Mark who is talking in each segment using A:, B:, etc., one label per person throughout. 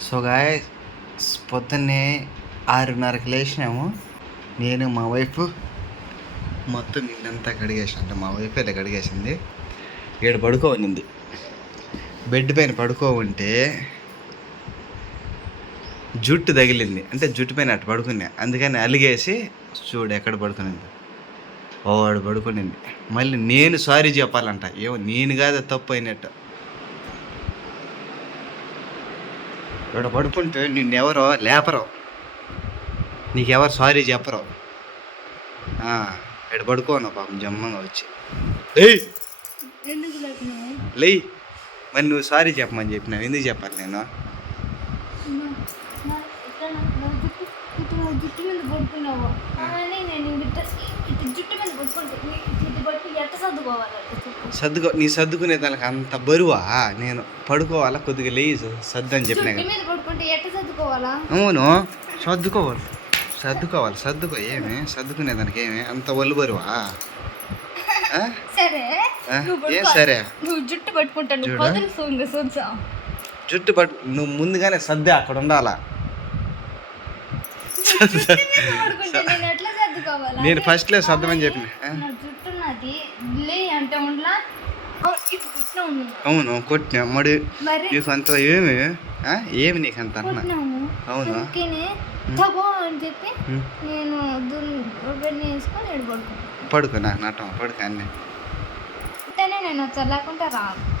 A: So గాయ పొద్దున్నే ఆరున్నరకు లేచినాము. నేను మా వైఫ్ మొత్తం నిన్నంతా కడిగేసాను. అంటే మా వైఫ్ ఇలా కడిగేసింది. ఏడు పడుకోనింది. బెడ్ పైన పడుకో ఉంటే జుట్టు తగిలింది. అంటే జుట్టు పైన అటు పడుకున్నా. అందుకని అలిగేసి చూడు ఎక్కడ పడుకునింది. ఓ వాడు పడుకునింది. మళ్ళీ నేను సారీ చెప్పాలంట. ఏమో నేను కాదు తప్పు అయినట్టు. ఇక్కడ పడుకుంటే నిన్నెవరో లేపరు. నీకెవరు సారీ చెప్పరు. ఆ, ఇక్కడ పడుకోను పాపం జమ్మంగా వచ్చి. లే మరి నువ్వు సారీ చెప్పమని చెప్పినావు. ఎందుకు చెప్పాలి నేను?
B: జుట్టు మీద పడుకున్నావు. నేను జుట్టు మీద పడుకుంటే ఎట్ట సర్దుకోవాలి?
A: సర్దుకో నీ సర్దుకునే దానికి అంత బరువా? నేను పడుకోవాలా? కొద్దిగా లేయి సర్దు అని చెప్పినా అవును సర్దుకోవాలి. సర్దుకోవాలి సర్దుకో ఏమి? సర్దుకునే దానికి ఏమి? అంత ఒళ్ళు బరువా? ఏం. సరే?
B: జుట్టు
A: జుట్టు పట్టు నువ్వు ముందుగానే సర్దే అక్కడ ఉండాలా?
B: నేను
A: ఫస్ట్లో సర్దమని చెప్పిన.
B: లే అంటే ఉండలా?
A: అవును కొట్టినా. మరి నీకు అంత ఏమి? ఏమి నీకు అంత అవును?
B: తగో అని చెప్పి. నేను వేసుకొని ఏడు పడుకున్నాను
A: పడుకో నాకు నటం పడుకో అన్నీ.
B: అంటేనే నేను వచ్చా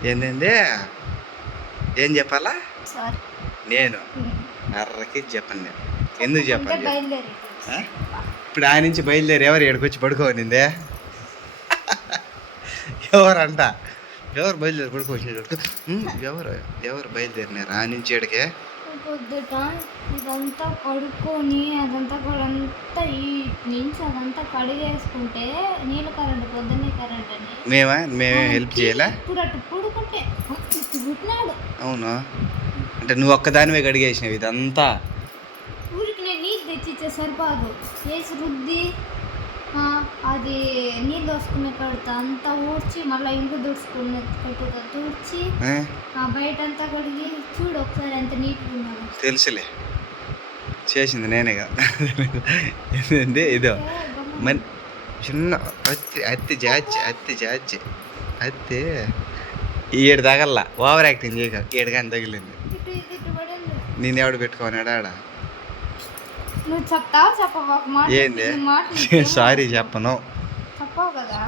A: ఏంటండి ఏం చెప్పాలా?
B: సారీ.
A: నేను? అర్రకి చెప్పండి నేను. ఎందుకు చెప్పాలి? ఇప్పుడు ఆ నుంచి బయలుదేరి ఎవరు ఏడుకొచ్చి పడుకోనిందే? ఎవరంట? ఎవరు బయలుదేరి పడుకోవచ్చు ఎవరు? ఎవరు బయలుదేరినారు? ఆ నుంచి ఏడికే
B: పొద్దుట ఇదంతా కడుక్కొని అదంతా కూడా అంతా ఈ నుంచి అదంతా కడిగేసుకుంటే నీళ్ళ కరెంట్ పొద్దున్నే కరెంట్ అని.
A: మేమా? మేమే హెల్ప్ చేయాలా?
B: ఇప్పుడు అటు పుడుకుంటే పుట్టినాడు
A: అవును? అంటే నువ్వు ఒక్కదానివే గడిగేసినవి ఇదంతా?
B: ఊరికి నేను నీళ్ళు తెచ్చిచ్చే సరిపోదు. వేసి రుద్ది అది నీళ్ళు వస్తున్న కడతా అంతా ఊడ్చి మళ్ళీ ఇంకు దుడుచుకున్న కట్టుతా తుడిచి బయట అంతా కడిగి చూడు ఒకసారి ఎంత నీట్గా ఉన్నాడు
A: తెలుసులే. చేసింది నేనే కదా ఏంటంటే ఇదో మన చిన్న అత్తి అత్తి జాచి అత్తి జాచి అత్తి. ఏడు తగల్లా. ఓవర్ యాక్టింగ్ చేయక. ఏడు కానీ తగిలింది. నేను ఎవడు పెట్టుకోనాడు ఆడ?
B: నువ్వు చెప్తావు? చెప్పవా? ఒక మాట
A: ఏంది? సారీ చెప్పను.
B: చెప్పావు కదా?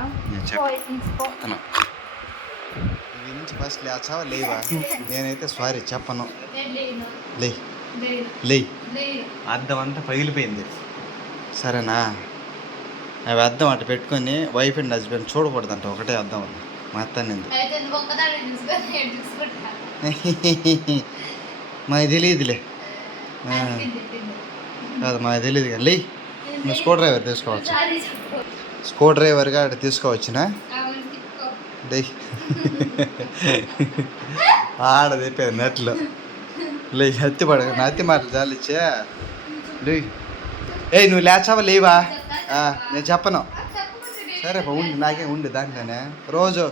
B: నుంచి
A: ఫస్ట్ లేచావా? లేవా? నేనైతే సారీ చెప్పను. లే. లే. అద్దం అంతా పగిలిపోయింది. సరేనా? అవి అద్దం అటు పెట్టుకొని వైఫ్ అండ్ హస్బెండ్ చూడకూడదంట. ఒకటే అద్దం అది మా అత్త నింది
B: అయితే నువ్వు ఒక్కదాన్ని చూసుకొని నేను చూసుకుంటా.
A: మాకు తెలియదులే. కాదు మాకు తెలియదు కానీ లే నువ్వు స్కూ డ్రైవర్ తీసుకోవచ్చు? స్కూ డ్రైవర్గా అటు తీసుకోవచ్చునా. లే. ఆడ తెప్పేది నెట్లో. లే హత్తి పడ నా హత్తి మాటలు చాలిచ్చే లే. ఏయ్ నువ్వు లేచావా? లేవా? నేను చెప్పను. సరే ఉండు నాకేం ఉండు దాంట్లోనే. రోజు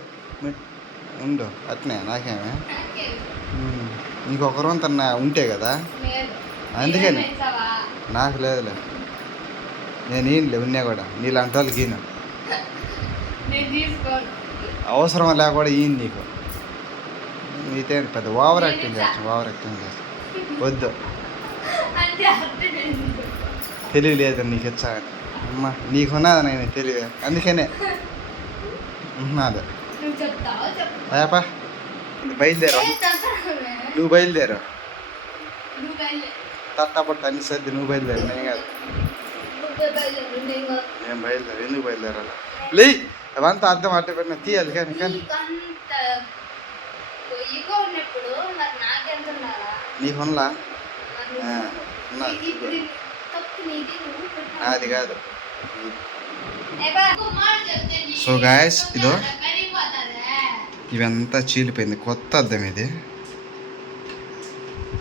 A: ఉండు అట్నే నాకేమే.
B: నాకే?
A: ఉమ్, ఇంకొక రోజు తన ఉంటే కదా. అందుకని? నాకు లేదులే. నేను ఈయనలే ఉన్నా కూడా. నీలాంటి వాళ్ళకి ఈయన. అవసరం లేకుండా ఈయన నీకు. నీతే పెద్ద ఓవర్ యాక్టింగ్ చేస్తాను ఓవర్ యాక్టింగ్ చేస్తాను వద్దు.
B: అంటే అర్థం లేదు.
A: తెలివి లేదు నీకు ఇచ్చాను అమ్మ నీకున్నది నేను తెలివి అందుకనే.
B: చెప్తాను.
A: నువ్వు బయలుదేరు.
B: నువ్వు బయలుదేరు.
A: తట్టపట్టు అన్ని సర్ది నువ్వు బయలుదేరు నేను కాదు.
B: నేను
A: బయలుదేరు ఎందుకు బయలుదేరాలి? లే అవంతా అర్థం అట్ట పెట్టిన తీయాలి కానీ కానీ.
B: నీ కొనలా
A: అది కాదు. సో గాయస్ ఇదో. ఇవంతా చీలిపోయింది. కొత్త అర్థం ఇది.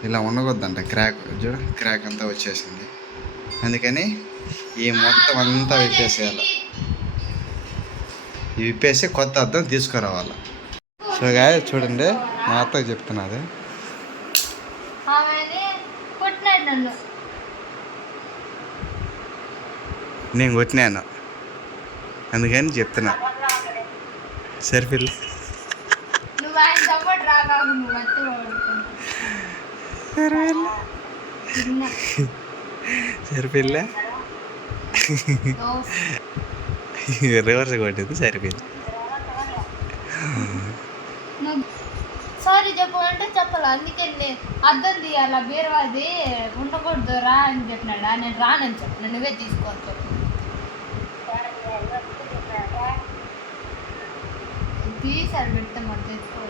A: ఇలా ఉండకూడదంట క్రాక్ చూడ క్రాక్ అంతా వచ్చేసింది. అందుకని ఈ మొత్తం అంతా విప్పేసేయాలి. విప్పేసి కొత్త అద్దం తీసుకురావాలి. సో గాయ చూడండి మా అత్తకు చెప్తున్నది. నేను కొట్టినాను. అందుకని చెప్తున్నా. సరే పిల్ల
B: నువ్వు ఆయన సపోర్ట్ రాకాకు నువ్వు మత్తి తిన్నా
A: సరే పిల్ల రివర్స్ కొట్టింది సరిపోయింది.
B: సారీ చెప్పు. అంటే చెప్పాలి? అందుకే అద్దం తీయాల? బీరువాది ఉండకూడదు రా అని చెప్పినాడా? నేను రానని చెప్పిన. నువ్వే తీసుకోని చెప్పు తీసాడు పెడితే మరి తెచ్చుకోవచ్చు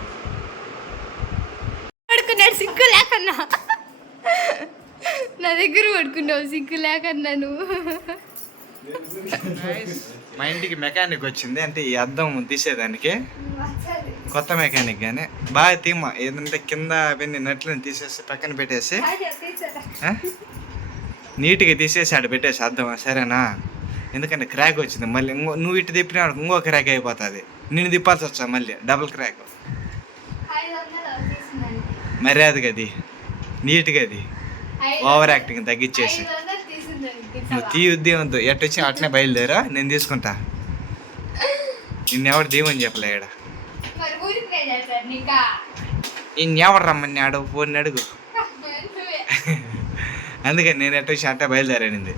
B: పడుకున్నాడు సిగ్గు లేకన్నా. నా దగ్గర పడుకున్నావు సిగ్గు లేకన్నా నువ్వు.
A: మా ఇంటికి మెకానిక్ వచ్చింది అంటే ఈ అద్దం తీసేదానికి. కొత్త మెకానిక్ కానీ బాగా తీమ ఏదంటే కింద అవన్నీ నట్లను తీసేసి పక్కన పెట్టేసి? నీట్గా తీసేసి ఆడ పెట్టేసి అద్దం సరేనా? ఎందుకంటే క్రాక్ వచ్చింది మళ్ళీ ఇంకో నువ్వు ఇటు తిప్పినా ఇంకో క్రాక్ అయిపోతుంది. నేను తిప్పాల్సి వచ్చా మళ్ళీ డబుల్ క్రాక్ మర్యాదగా అది. నీట్గా అది. ఓవర్ యాక్టింగ్ తగ్గించేసి. నువ్వు తీ ఉద్యమంతో ఎట్టొచ్చి అట్నే బయలుదేరా? నేను తీసుకుంటా. నిన్నెవడు దీవని చెప్పలే
B: నీకా?
A: నిన్నెవడు రమ్మని అడుగు. పోని అడుగు. అందుకని నేను ఎట్టొచ్చి అట్టే బయలుదేరానింది.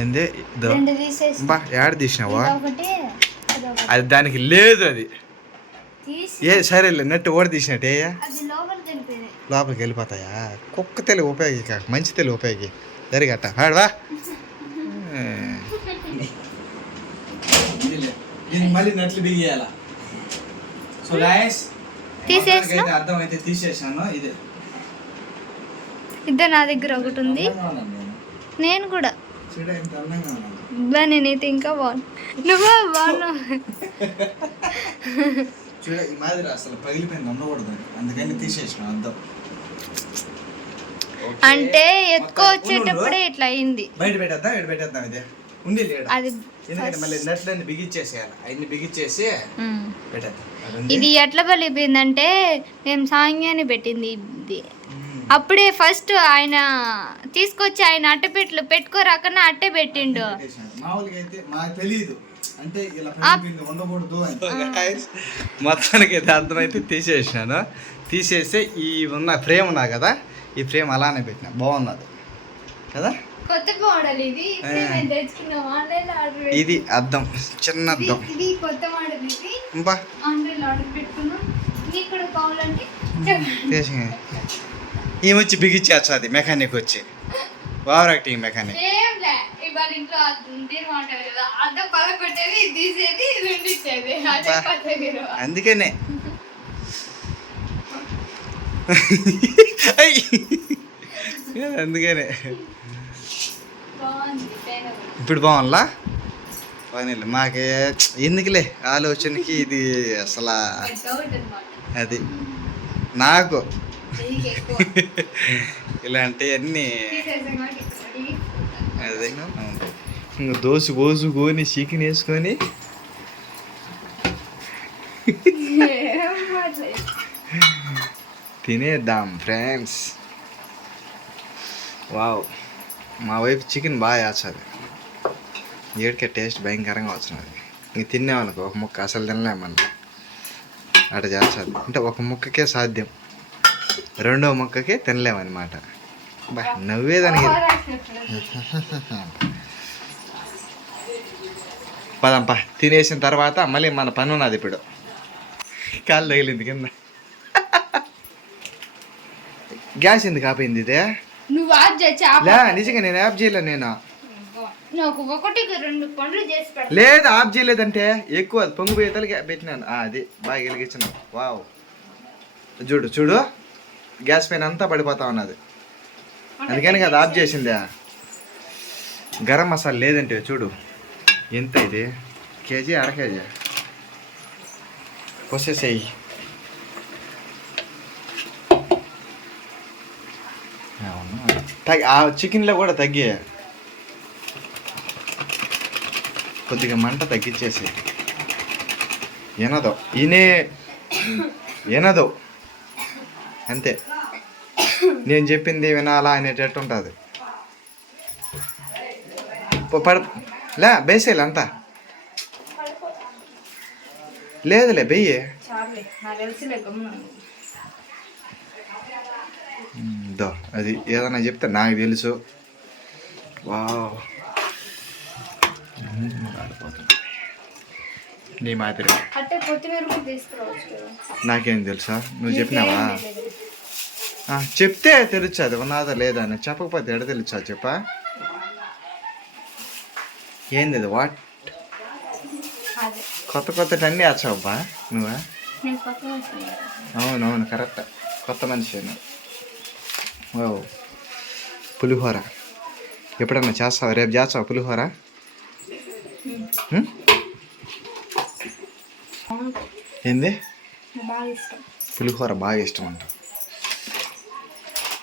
A: ఏంది బా ఏడ తీసినావా? అది దానికి లేదు అది. ఏ సరేలే నెట్ ఓడి తీసినట్టే
B: అది లోపలికి
A: వెళ్ళిపోతాయా? కుక్క తెలుగు ఉపయోగి. కాక మంచి తెలుగు ఉపయోగి జరిగట్ట ఆడవా మళ్ళీ నట్లు బిగియాల సో గాయస్
B: తీసేసినా?
A: అర్థం అయితే తీసేసాను ఇది.
B: ఇద్దరు నా దగ్గర ఒకటి ఉంది. నేను. కూడా. నేనైతే ఇంకా బాగున్నా. నువ్వు బాగున్నావు?
A: చూడ ఈ మాదిరి అసలు పగిలిపోయింది ఉండకూడదు అందుకని తీసేసిన అర్థం
B: అంటే ఎక్కువ వచ్చేటప్పుడే ఇట్లా అయింది.
A: బయట పెట్టేద్దాం ఇక్కడ పెట్టేద్దాం ఇదే. ఉంది
B: అది
A: ఎందుకంటే మళ్ళీ నట్లన్నీ బిగిచ్చేసేయాలి అవన్నీ బిగిచ్చేసి
B: ఉమ్.
A: పెట్టేద్దాం.
B: ఇది ఎట్లా పలిపోయిందంటే మేము సాంగ్యాన్ని పెట్టింది ఇది. అప్పుడే ఫస్ట్ ఆయన తీసుకొచ్చి ఆయన అట్టపెట్లు పెట్టుకోరాకన్నా అట్టే పెట్టిండు.
A: మామూలుగా అయితే మాకు తెలియదు అంటే ఇలా ఉండకూడదు మొత్తానికి అయితే అర్థమైతే తీసేసాను. తీసేసి ఈ ఉన్న ఫ్రేమ్ ఉన్నా కదా ఈ ఫ్రేమ్ అలానే పెట్టిన. బాగున్నది. కదా?
B: కొత్త మోడల్ ఇది.
A: ఇది అద్దం చిన్న అద్దం
B: ఇది కొత్త మోడల్ ఇది.
A: బా
B: ఆన్లైన్ ఆర్డర్ పెట్టుకున్నాం. నీకు కూడా కావాలంటే
A: వచ్చి అది మెకానిక్ వచ్చి. Over acting mechanic.
B: ఏం లే ఇవాళ ఇంట్లో తీరు ఉంటుంది కదా అద్దం పగ కొట్టేది ఇది తీసేది ఇది ఉండిచ్చేది అదే
A: బా.
B: కొత్త హీరో
A: అందుకనే. అందుకనే.
B: బాగుంది.
A: ఇప్పుడు బాగుంలా పనిలే మాకే ఎందుకులే ఆలోచనకి ఇది అసలు అది. నాకు. ఇలాంటివన్నీ
B: తీసేసాం కాబట్టి ఇప్పుడు
A: అదే దోసు చికెన్ వేసుకొని. తినేద్దాం ఫ్రెండ్స్. వావ్. మా వైపు చికెన్ బాగా వేస్తుంది ఏడికే టేస్ట్ భయంకరంగా వచ్చినది. ఇంక తిన్నామనుకో ఒక ముక్క అసలు తినలేమన్నా అట్లా చేస్తుంది అంటే ఒక ముక్కకే సాధ్యం. రెండో ముక్కకే తినలేమన్నమాట. బా నవ్వేదానికి పదంపా తినేసిన తర్వాత మళ్ళీ మన పని ఉన్నది ఇప్పుడు. కాలు తగిలింది కింద. గ్యాస్ ఎందుకు ఆపింది ఇదే?
B: నువ్వు ఆఫ్ చేసి ఆఫ్
A: లే నిజంగా నేను ఆఫ్ చేయలే నేను.
B: నాకు ఒకటికి రెండు పనులు చేసి పెడతా.
A: లేదు ఆఫ్ చేయలేదంటే ఎక్కువ అది పొంగు పోయేతలకి పెట్టినాను. అది బాగా వెలిగించిన. వావ్. చూడు చూడు. గ్యాస్ పైన అంతా పడిపోతా ఉన్నది. అందుకని కదా ఆఫ్ చేసిందే? గరం మసాలా లేదంటే చూడు ఎంత ఇది? కేజీ అర కేజీ? కొసేసేయి తగ్గి ఆ చికెన్లో కూడా తగ్గి. కొద్దిగా మంట తగ్గించేసి ఏనదో? ఈయనే ఏనదో? అంతే. నేను చెప్పింది వినాలా అనేటట్టు ఉంటుంది పడ లే బేసేలు అంతా. లేదులే బెయ్యి. దో అది ఏదన్నా చెప్తే నాకు తెలుసు. వావ్. ఆడిపోతుంది నీ మాదిరి.
B: అంటే కొత్తిమీర కూడా తీసుకురావచ్చు కదా.
A: నాకేం తెలుసా? నువ్వు చెప్పినావా? చెప్తే తెలుసు అది ఉన్నదా లేదా అని. చెప్పకపోతే ఎడ తెలుసా చెప్పా? ఏంది అది. వాట్ కొత్త కొత్త అన్నీ వచ్చావబ్బా నువ్వా. అవునవును కరెక్ట్. కొత్త మనిషి ఓ పులిహోర. ఎప్పుడన్నా చేస్తావా? రేపు చేస్తావా పులిహోర హ్మ్?
B: అవును,
A: ఏంది? పులిహోర బాగా ఇష్టం అంట.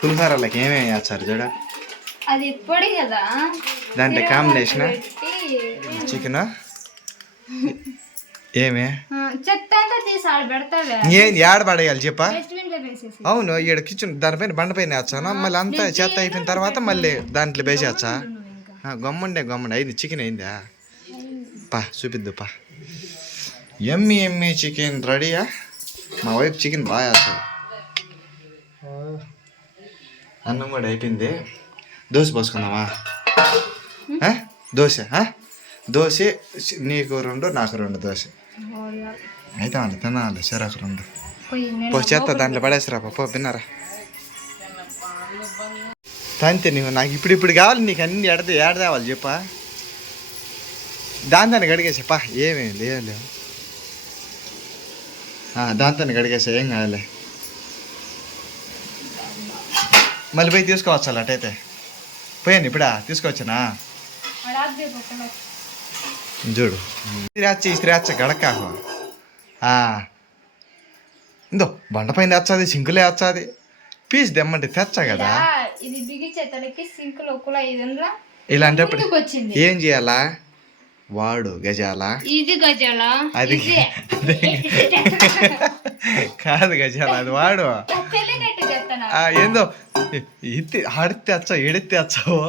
A: పులిహోరలోకి ఏమేమి చేస్తారు చూడ?
B: అది పొడి కదా.
A: దాంట్లో కాంబినేషన్ చికెన్ ఏమే? ఏం ఏడ పడేయాలి చెప్పా? అవును ఈడ కిచెన్ దానిపైన బండపైన వేస్తాను? మళ్ళీ అంతా చెత్త అయిపోయిన తర్వాత మళ్ళీ దాంట్లో వేసేచ్చా
B: ఇంకా.
A: గమ్ముండే గమ్ముండే. అయింది చికెన్ అయిందా. పా చూపిద్దు పా. ఎమ్మి ఎమ్మి చికెన్ రెడీయా? మా వైపు చికెన్ బాగా వేస్తాడు అన్నం కూడా అయిపోయింది. దోశ పోసుకుందామా? దోశ దోశ నీకు రెండు నాకు రెండు దోశ. అయితే అండి తినాలి సరకు రెండు. పో చేస్తా దాంట్లో పడేసిరా పో తిన్నారా? తంతే నీవు నాకు ఇప్పుడు ఇప్పుడు కావాలి నీకు అన్ని ఎడదే ఏడ తేవాలి చెప్పా? దాంతో గడిగేసా చెప్పా. ఏమేమి లేవు లేవు. దాంతో గడిగేసా ఏం కాదులే. మళ్ళీ పోయి తీసుకోవచ్చు అలా అటైతే పోయాను ఇప్పుడా? తీసుకొచ్చానా?
B: చేయకుండా
A: చూడు ఇస్త్రీ వచ్చ గడకాకు ఇందో బండపైన తెచ్చాది సింకులే వచ్చాది పీస్ దెమ్మంటే తెచ్చా కదా?
B: ఇది బిగించే ఉండ్లా?
A: ఇలాంటప్పుడు ఏం చేయాలా? వాడు గజాల?
B: ఇది గజాల?
A: అది కాదు గజాల అది వాడు. ఏందో? ఇత్తి ఆడితే వచ్చావు ఎడితే వచ్చావు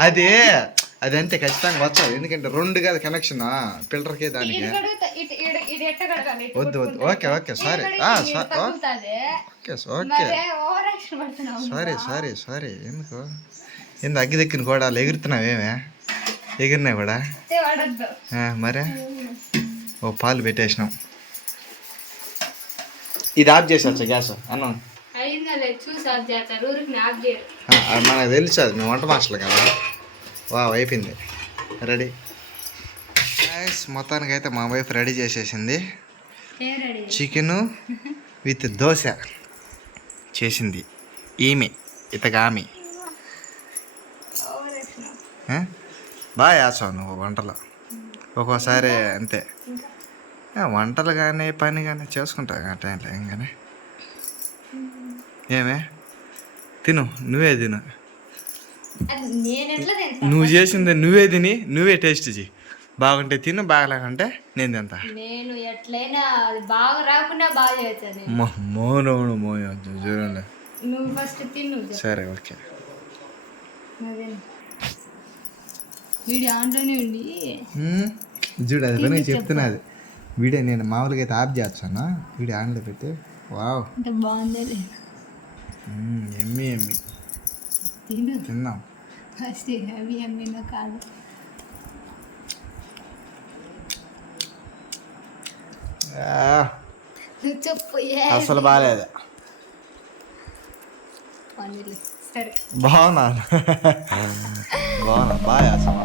A: అది అది అంతే ఖచ్చితంగా వచ్చావు. ఎందుకంటే రెండు కాదు కనెక్షన్ ఫిల్టర్కి దానికి. వద్దు వద్దు. Okay okay sorry. Okay okay. Sorry sorry sorry. ఎందుకు? ఏంది అగ్గి దక్కిన కూడా ఎగురుతున్నావేమే? ఎగిరినాయి కూడా? మరే? ఓ పాలు పెట్టేసినాం. ఇది ఆఫ్ చేసేచ్చా గ్యాస్? అన్నం. మనకు తెలుసు అది. మేము వంట మాస్టర్లు కదా. వా అయిపోయింది. రెడీ. గ్యాస్ మొత్తానికి అయితే మా వైఫ్ రెడీ చేసేసింది. చికెను విత్ దోశ చేసింది. ఈమె ఇతగామి? బాగా చేస్తావు నువ్వు వంటలు. ఒక్కోసారి అంతే. వంటలు కానీ పని కానీ చేసుకుంటావు ఆ టైంలో ఏం కానీ ఏమే? తిను నువ్వే తిను. నువ్వు చేసింది నువ్వే తిని నువ్వే టేస్ట్ చేయి బాగుంటే తిను బాగలేకుంటే నేను తింటా.
B: నేను ఎట్లయినా బాగా రాకుండా బాగా చేస్తాను
A: మోనవును మోయ చూడండి.
B: నువ్వు ఫస్ట్ తిను
A: సరే ఓకే.
B: ఆన్లోనే ఉండి.
A: చూడు అది పని చెప్తున్నది వీడియో నేను మామూలుగా అయితే ఆఫ్ చేస్తాను? వీడియో ఆన్లో పెట్టి. వావ్.
B: అంటే బాగుందే
A: ఎమ్మి ఎమ్మి.
B: తిను.
A: తిందాం
B: ఫస్ట్ అవి కాదు
A: అసలు బాగాలేదు బాగున్నా. బాగున్నా బాగా చేస్తాం